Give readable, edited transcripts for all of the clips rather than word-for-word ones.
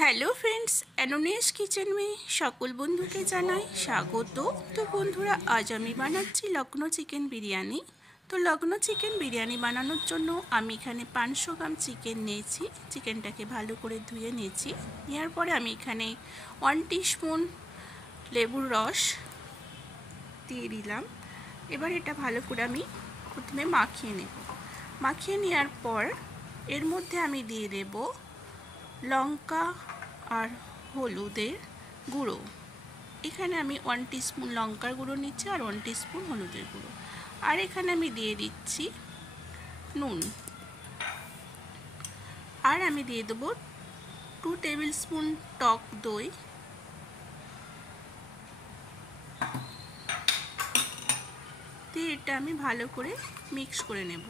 Hello friends, एनोनियस kitchen में सकल बंधुके जानाई स्वागत। तो बंधुरा आज आमी बानाচ্ছি लखनऊ चिकेन बिरियानी। तो लखनऊ चिकेन बिरियानी बानाনোর জন্য আমি এখানে 500 গ্রাম চিকেন নিয়েছি। চিকেনটাকে ভালো করে ধুয়ে নিয়েছি। নেওয়ার পরে আমি এখানে 1 টিস্পুন লেবুর রস দিয়ে দিলাম। এবার এটা ভালো করে আমি প্রথমে মাখিয়ে নেব। মাখিয়ে নেওয়ার পর এর মধ্যে আমি দিয়ে দেব লঙ্কা আর হলুদের গুঁড়ো। এখানে আমি 1 টিস্পুন লঙ্কার গুঁড়ো নিচ্ছি আর 1 টিস্পুন হলুদের গুঁড়ো। আর এখানে আমি দিয়ে দিচ্ছি নুন। আর আমি দিয়ে দেব 2 টেবিল স্পুন টক দই। দিয়ে এটা আমি ভালো করে মিক্স করে নেব।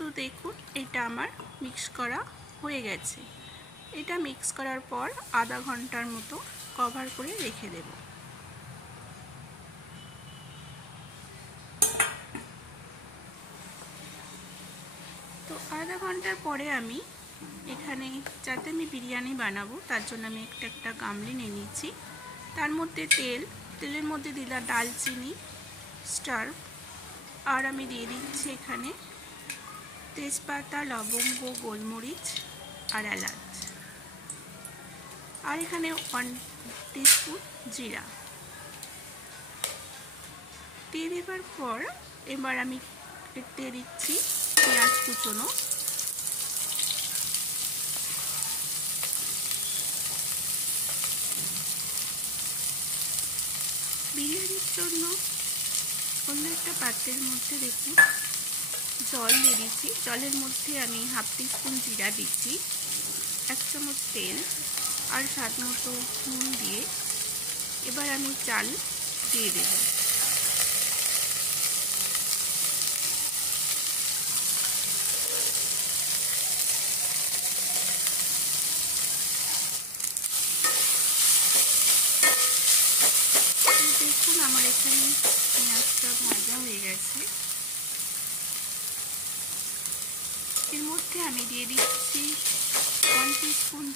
তো দেখুন এটা আমার মিক্স করা হয়ে গেছে। এটা মিক্স করার পর আধা ঘন্টার মতো কভার করে রেখে দেব। তো আধা ঘন্টার পরে আমি এখানে যাতে আমি বিরিয়ানি বানাবো তার জন্য আমি একটা গামলি নিয়ে নিচ্ছি। তার মধ্যে তেলের মধ্যে দিলাম দারচিনি, স্টার, আর আমি দিয়ে দিচ্ছি এখানে তেজপাতা, লবঙ্গ, গোলমরিচ আর এলাচ, আর এখানে 1 টিস্পুন জিরা দিয়ে দেওয়ার পর এবার আমি দিয়ে দিচ্ছি পেঁয়াজ কুচনো। বিরিয়ানির জন্য অন্য একটা পাত্রের মধ্যে দেখুন জল দিয়ে দিচ্ছি। জলের মধ্যে আমি 1/2 টিস্পুন জিরা দিচ্ছি, 1 চামচ তেল আর স্বাদ মতো নুন দিয়ে এবার আমি চাল দিয়ে দেব। দেখুন আমার এখানে পেঁয়াজটা ভাজা হয়ে গেছে। এর মধ্যে আমি দিয়ে দিচ্ছি 1 টিস্পুন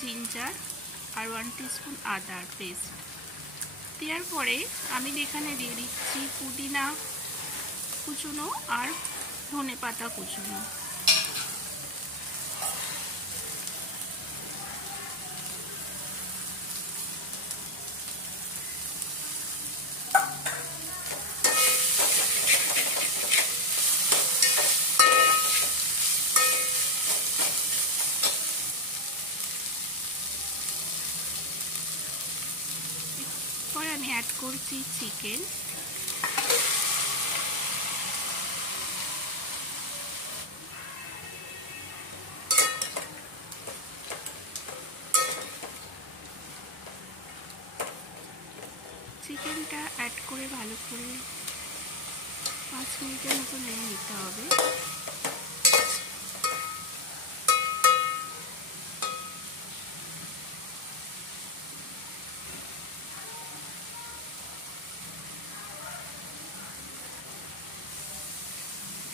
জিঞ্জার আর 1 টিস্পুন আদার পেস্ট। দেওয়ার পরে আমি এখানে দিয়ে দিচ্ছি পুদিনা কুচনো আর ধনেপাতা কুচনো। পরে আমি অ্যাড করছি চিকেন। চিকেনটা অ্যাড করে ভালো করে 5 মিনিটের মতো নেড়ে নিতে হবে।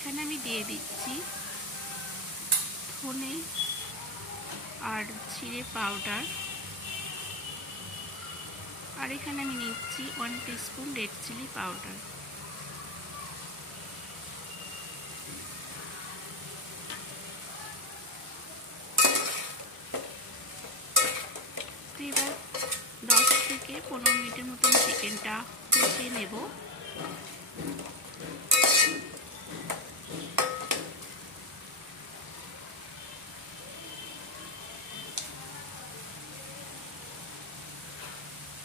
এখানে আমি দিয়ে দিচ্ছি ধনে আর জিরে পাউডার, আর এখানে আমি নিচ্ছি 1 টিস্পুন রেড চিলি পাউডার। এবার 10 থেকে 15 মিনিটের মতন চিকেনটা কষিয়ে নেব।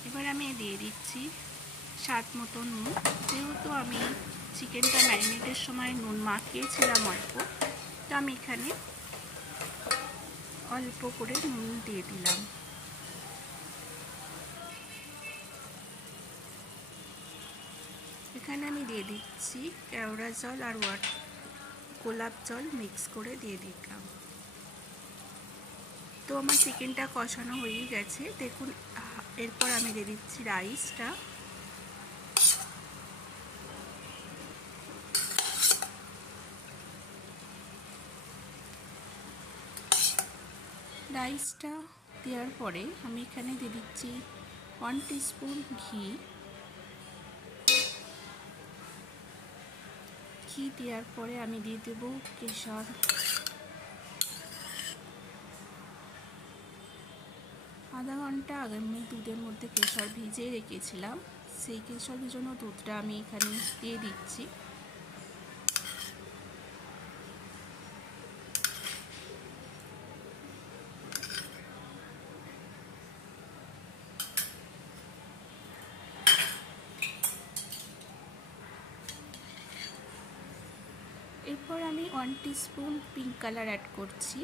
এবার আমি দিয়ে দিচ্ছি স্বাদ মতো নুন। যেহেতু আমি চিকেনটা ম্যারিনেটের সময় নুন মাখিয়েছিলাম অল্প, তো আমি এখানে অল্প করে নুন দিয়ে দিলাম। এখানে আমি দিয়ে দিচ্ছি কেওড়া জল আর গোলাপ জল মিক্স করে দিয়ে দিলাম। তো আমার চিকেনটা কষানো হয়ে গেছে দেখুন। এরপর আমি দিয়ে দিচ্ছি রাইসটা। রাইসটা দেওয়ার পরে আমি এখানে দিয়ে দিচ্ছি 1 টিস্পুন ঘি। ঘি দেওয়ার পরে আমি দিয়ে দেব কেশর। আধা ঘন্টা আগে আমি দুধের মধ্যে কেশর ভিজিয়ে রেখেছিলাম, সেই কেশর ভিজানো দুধটা আমি এখানে দিয়ে দিচ্ছি। এরপর আমি 1 টিস্পুন পিঙ্ক কালার অ্যাড করছি।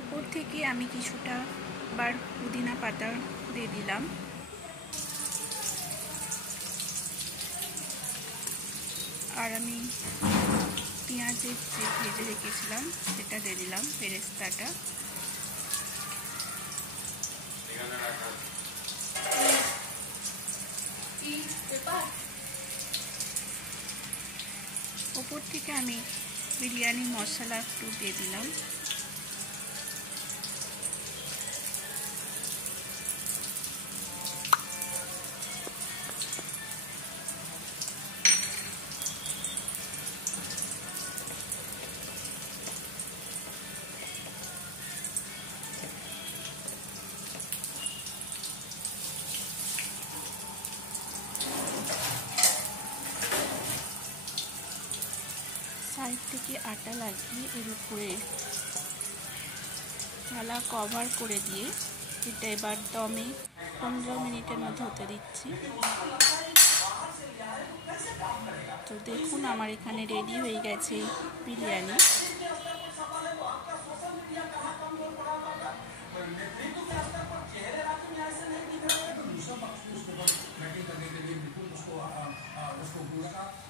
ওপর থেকে আমি কিছুটা আবার পুদিনা পাতা দিয়ে দিলাম। আর আমি পেঁয়াজের যে ভেজে রেখেছিলাম সেটা দিয়ে দিলাম, বেরেস্তাটা। ওপর থেকে আমি বিরিয়ানি মশলা একটু দিয়ে দিলাম। সাইড থেকে আটা লাগিয়ে এর উপরে থালা কভার করে দিয়ে এটা এবার দমে 15 মিনিটের মধ্যে হতে দিচ্ছি। তো দেখুন আমার এখানে রেডি হয়ে গেছে বিরিয়ানি।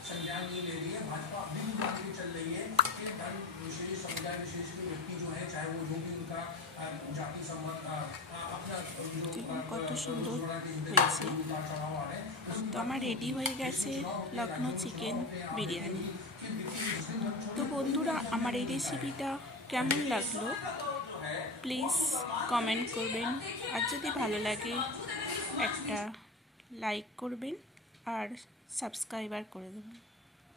संज्ञान ये ले रही है भाजपा दिन रात चल रही है कि धर्म विशेष समुदाय विशेष के व्यक्ति जो है चाहे वो जो भी उनका जाति संबंध अपना কত সুন্দর হয়েছে। তো আমার রেডি হয়ে গেছে লখনৌ চিকেন বিরিয়ানি। তো বন্ধুরা আমার এই রেসিপিটা কেমন লাগলো প্লিজ কমেন্ট করবেন, আর যদি ভালো লাগে একটা লাইক করবেন আর সাবস্ক্রাইবার করে দেবেন।